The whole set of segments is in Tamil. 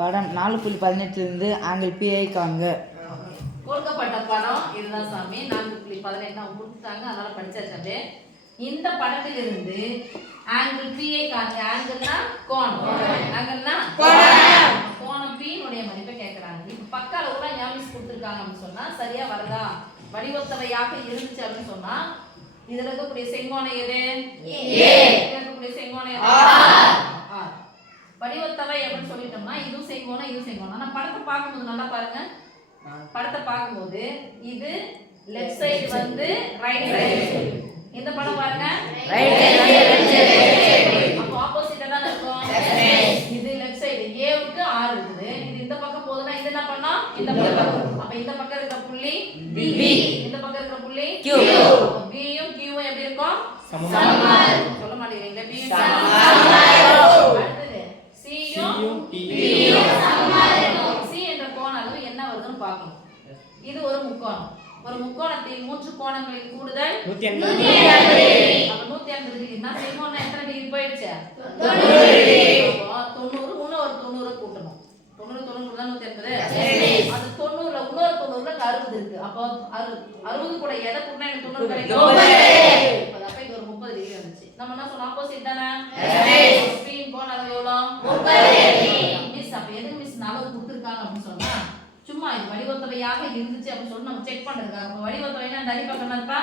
படம் நாலு புள்ளி பதினெட்டுலேருந்து ஆங்கிள் பிஐ காண்க கொடுக்கப்பட்ட படம் இதுதான் சாமி. நான்கு புள்ளி பதினெட்டு அவங்க கொடுத்துட்டாங்க. அதனால அப்படியே. இந்த படத்திலிருந்து ஆங்கிள் பியை காட்டுங்க ஆங்கிள்னா கோணம். ஆங்கிள்னா கோணம். பியினுடைய மதிப்பை கேட்கறாங்க இப்ப பக்க அளவுல ஞாபகம் கொடுத்துருக்காங்க அப்படின்னு சொன்னா சரியா வருதா? வடிவத்தவையாக இருந்துச்சு அப்படின்னு சொன்னா இதுல இருக்கக்கூடிய செங்கோணம் எது? இதுல இருக்கக்கூடிய ஆர். வடிவத்தவை அப்படின்னு சொல்லிட்டோம்னா இதுவும் செங்கோணம் இதுவும் செங்கோணம் ஆனா படத்தை பார்க்கும்போது நல்லா பாருங்க. படத்தை பார்க்கும்போது இது லெஃப்ட் சைடு வந்து ரைட் சைடு இந்த படம் பாருங்க. Right side வந்து left side. அப்போ ஆப்போசிட்டா தான் இருக்கும்? இது லெஃப்ட் சைடு ஏவுக்கு ஆறு இருக்குது. இது இந்த பக்கம் போகுதுன்னா இது என்ன பண்ணா? இந்த பக்கம். அப்ப இந்த பக்கம் இருக்கிற புள்ளி B. இந்த பக்கம் இருக்கிற புள்ளி Q. B யும் Q யும் எப்படி இருக்கும்? சொல்ல வருதுன்னு பார்க்கணும். இது ஒரு முக்கோணம். ஒரு முக்கோணத்தில் மூன்று கோணங்களின் கூடுதல் நூத்தி ஐம்பது டிகிரி. நான் செங்கோணம் எத்தனை டிகிரி போயிடுச்சு? அப்போ தொண்ணூறு இன்னும் ஒரு தொண்ணூறு கூட்டணும். தொண்ணூறு தொண்ணூறு தான் நூத்தி ஐம்பது. அது தொண்ணூறுல இன்னொரு தொண்ணூறுல அறுபது இருக்கு. அப்போ அறு- அறுபது கூட எதை கூட்டினா எனக்கு தொண்ணூறு கிடைக்கும் முப்பது. அப்ப இது ஒரு முப்பது டிகிரி வந்துச்சு நம்ம என்ன சொன்னோம் ஆப்போசிட் தானே ஸ்கிரீன் கோண அளவு எவ்வளவு மிஸ் அப்ப எதுக்கு மிஸ் அளவு கொடுத்துருக்காங்க அப்படின்னு சொன்னா சும்மா இது வடிவத்தவையாக இருந்துச்சு அப்படின்னு சொல்லி நம்ம செக் பண்றதுக்காக அப்ப வடிவத்தவைனா அந்த அடிப்பக்கம் என்னப்பா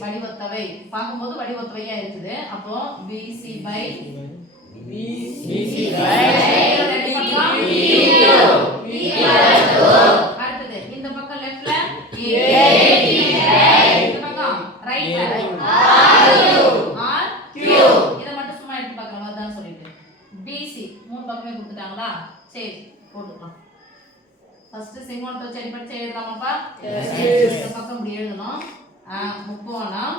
வடிவத்தவை பார்க்கும்போது வடிவத்தவையா இருக்குது அப்போ பிசி பை அடுத்தது இந்த பக்கம் லெஃப்ட்ல இந்த பக்கம் ரைட்ல போட்டுக்கலாம் ஃபர்ஸ்ட் செங்கோணத்தை வச்சு அடிப்படை எழுதலாமாப்பா இந்த பக்கம் இப்படி எழுதணும். முக்கோணம்.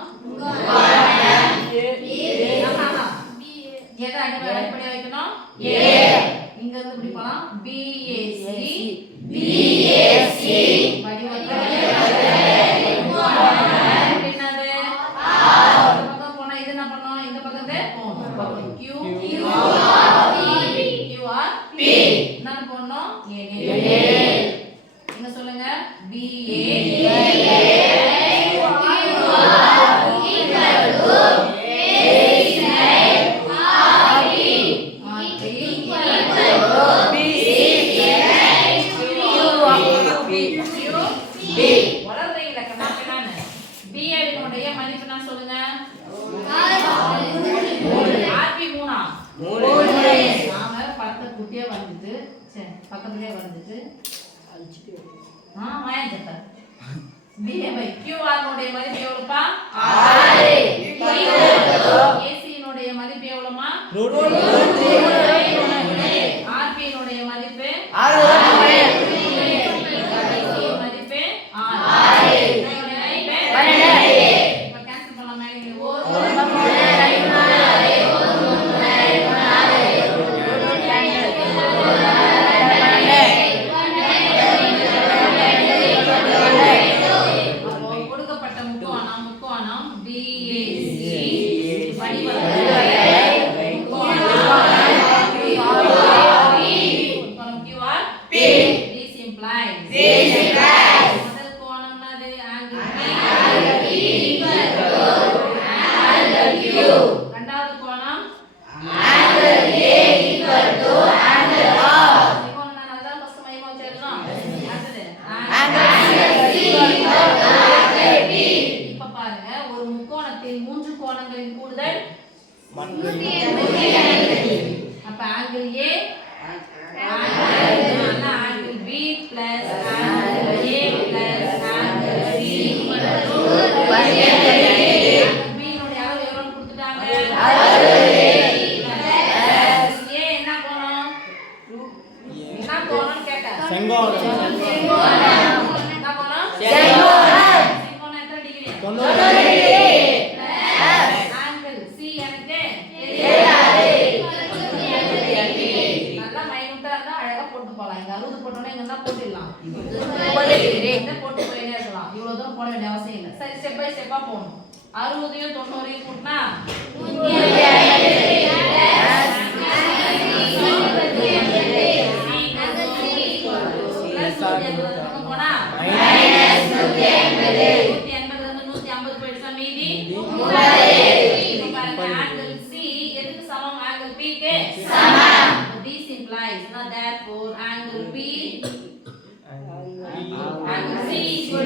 அடிப்படை அடிப்படை வைக்கணும். இங்க இருந்து இப்படி போலாம். பிஏசி பிஏசி என்னது இந்த பக்கம் போனா இது என்ன பண்ணணும் இந்த பக்கத்து போகணும் கியூ கியூ ஆர் பி என்ன போடணும் ஏ இங்க சொல்லுங்க பிஏ வளர்றீங்களா கண்ணா பின்னான்னு பிஏவினுடைய மதிப்பு என்ன சொல்லுங்க ஆர்பி மூணா நாம பக்கத்து குட்டியே வந்துட்டு சரி பக்கத்துலயே வந்துட்டு ஆ மாயா சத்தா. பிஏ பை கியூஆர் உடைய மதிப்பு எவ்வளவுப்பா கோணங்களின் கூடுதல் அப்ப angle A angle B plus angle A plus C செங்கோணம். என்ன கோணம்? செங்கோணம். செங்கோணம் எத்தனை டிகிரி தொண்ணூறு. போட்டு போயிட்டே இருக்கலாம். இவ்வளவு தூரம் போட வேண்டிய அவசியம் இல்லை. சரி ஸ்டெப் பை ஸ்டெப்பா போகணும். அறுபதையும் தொண்ணூறையும் கூட்டினா? போனா? நூத்தி எண்பது. நூத்தி ஐம்பது போயிடுச்சா மீதி? Feliz Bolivia.